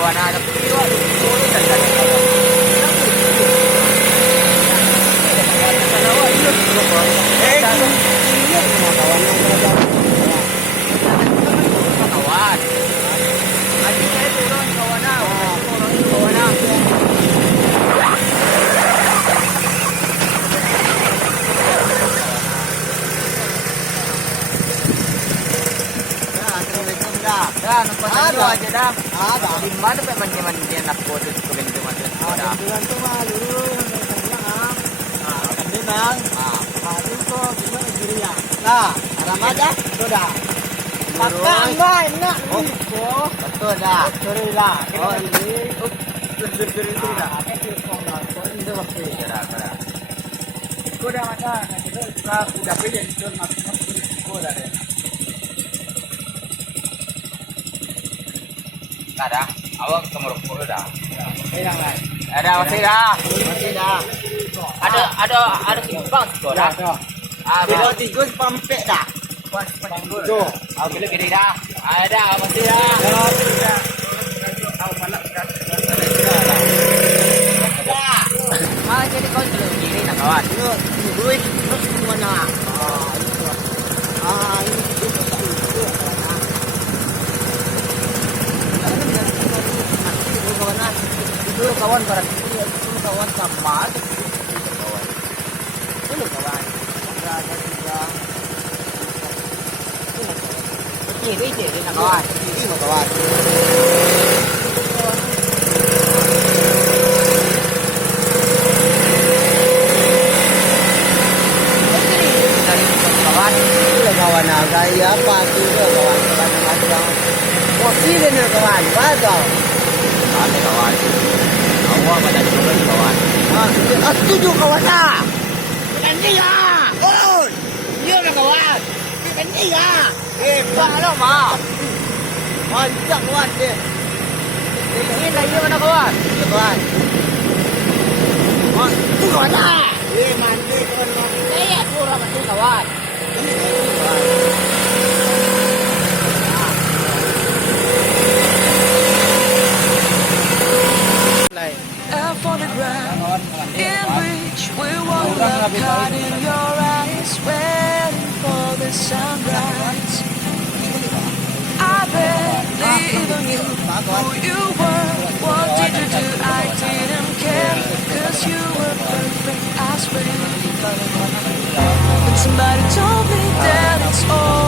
kawan ada piwa boleh tak ada kawan kalau itu iya kawan kawan adik saya turun kawan kawan dah nampak aja dah. Ada. Di mana mandi dia nak foto tu kan tu macam. Ada. Tuan tu mah dulu nak. Kan dia bang. Itu tu gimana dirinya. Nah, Ramaja sudah. Makan baik nak. Oh, betul dah. Betul dah. Oh, ini. Betul dah. Itu waktu kira-kira. Sudah makan. Sudah pilih tuan makan. Sudah deh. Ada, awak kemeruk dah. Ada masih dah. Ada simpang sekolah. Kilo 3 pampek dah. Tu. Kilo gede dah. Ada masih dah. Jadi kau jalan kiri nak kawan. Duit terus mana? Itu kawan barat itu kawan sama itu kawan ada juga ini nak kawan ini kawan kawan gaya apa tu kawan kadang-kadang wakil ni kawan betul ada kawan awak pada juga kawan setuju kawan tak bukan dia oh dia lah kawan bukan dia pak lah mak panjang kawan dia ini lagi mana kawan itu kawan itu kawan tak mandi kawan saya kurang itu kawan On the ground in which we won't look caught in your eyes, waiting for the sunrise. I barely even knew who you were. What did you do? I didn't care, 'cause you were perfect, I swear. But somebody told me that it's all